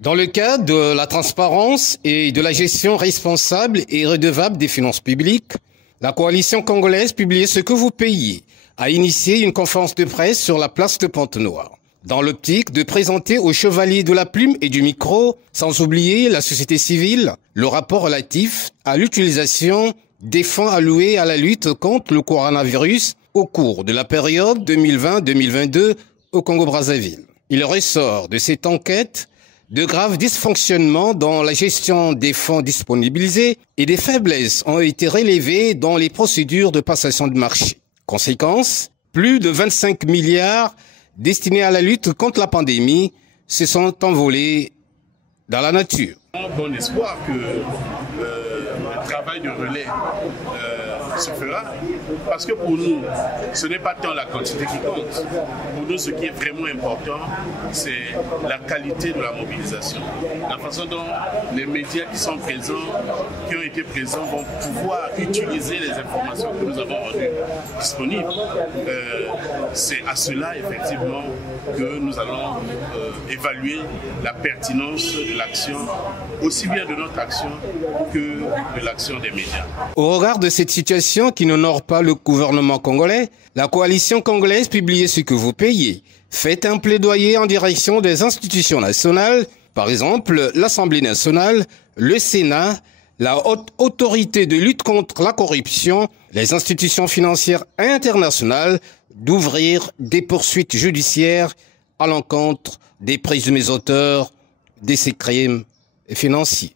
Dans le cadre de la transparence et de la gestion responsable et redevable des finances publiques, la coalition congolaise Publiez ce que vous payez a initié une conférence de presse sur la place de Pointe-Noire, dans l'optique de présenter aux chevaliers de la plume et du micro, sans oublier la société civile, le rapport relatif à l'utilisation des fonds alloués à la lutte contre le coronavirus au cours de la période 2020-2022 au Congo-Brazzaville. Il ressort de cette enquête de graves dysfonctionnements dans la gestion des fonds disponibilisés et des faiblesses ont été relevées dans les procédures de passation de marché. Conséquence, plus de 25 milliards destinés à la lutte contre la pandémie se sont envolés dans la nature. Bon espoir que le travail de relais se fera, parce que pour nous, ce n'est pas tant la quantité qui compte. Pour nous, ce qui est vraiment important, c'est la qualité de la mobilisation. La façon dont les médias qui sont présents, qui ont été présents, vont pouvoir utiliser les informations que nous avons rendues disponibles. C'est à cela, effectivement, que nous allons évaluer la pertinence de l'action, aussi bien de notre action que de l'action des médias. Au regard de cette situation qui n'honore pas le gouvernement congolais, la coalition congolaise Publiez ce que vous payez fait un plaidoyer en direction des institutions nationales, par exemple l'Assemblée nationale, le Sénat, la haute autorité de lutte contre la corruption, les institutions financières internationales, d'ouvrir des poursuites judiciaires à l'encontre des présumés auteurs de ces crimes financiers.